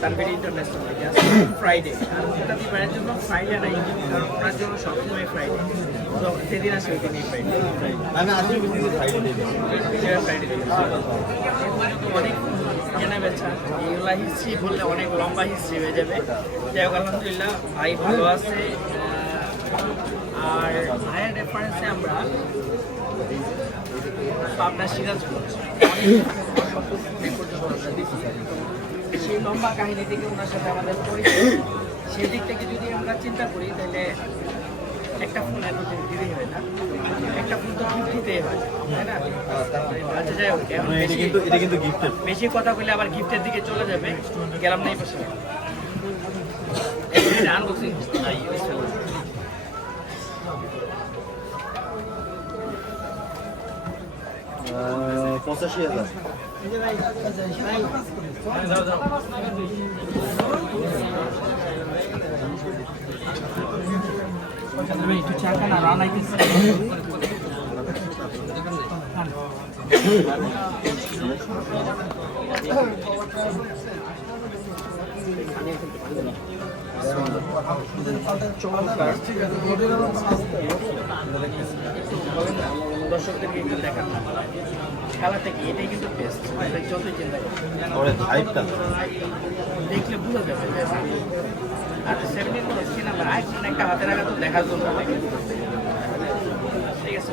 Tanvir international Friday আর ভাইয়ের জন্য Friday নাই কারণ ওনার জন্য সবসময় ফ্রাইডে তো আসে দিনই ফ্রাইডে আমি আজকে বুঝিনি ফ্রাইডে ফ্রাইডে অনেক কেনা বেচা হিস্ট্রি বললে অনেক লম্বা হিস্ট্রি হয়ে যাবে। যাই হোক আলহামদুলিল্লাহ ভাই ভালো আছে। আর ভাইয়ের রেফারেন্সে আমরা পাবনা সিরাজগঞ্জ। অনেক সেই লম্বা কাহিনী থেকে ওনার সাথে আমাদের পরিচয়। সেই দিক থেকে যদি আমরা চিন্তা করি তাহলে একটা ফোন এত দেরি হয় না। একটা ফোন তো গিফট হয় তাই না? আচ্ছা যাই হোক বেশি- কিন্তু এটা কিন্তু গিফটেড বেশি কথা বলে আবার গিফটের দিকে চলে যাবে। গেলাম না এই পাশে আনবক্সিং পঁচাশি হাজার। একটু চা খান আর দর্শকদেরকে দেখান। খেলাটা কি এটাই কিন্তু বেস্ট যতই চিন্তা করি। দেখলে বুঝা যাবে আর আচ্ছা সেভেন্টিন স্ক্রিন আমার আইফোন একটা হাতে রাখা তো দেখার জন্য ঠিক আছে